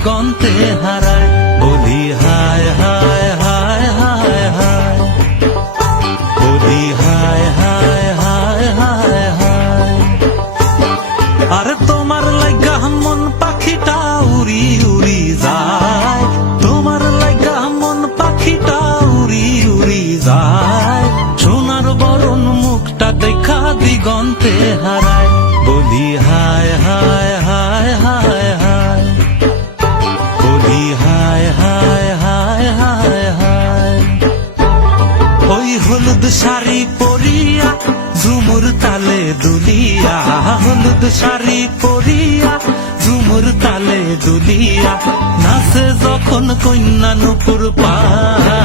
দিগন্তে হারায়। বলি হায় হায় হায় হায় হায়, বলি হায় হায় হায় হায় হায়। আরে তোমার লাইগা মন পাখিটা উড়ি উড়ি যায়, তোমার লাইগা মন পাখিটা উড়ি উড়ি যায়। সোনার বরণ মুখটা দেখা দিগন্তে হারায়। বলি হায় হায় হায় হায় হায়, বলি হায় হায় হায় হায় হায়। ওই হলুদ শাড়ি পরিয়া ঝুমুর তালে দুলিয়া, হলুদ শাড়ি পরিয়া ঝুমুর তালে দুলিয়া, নাচে যখন কন্যা নুপুর পায়।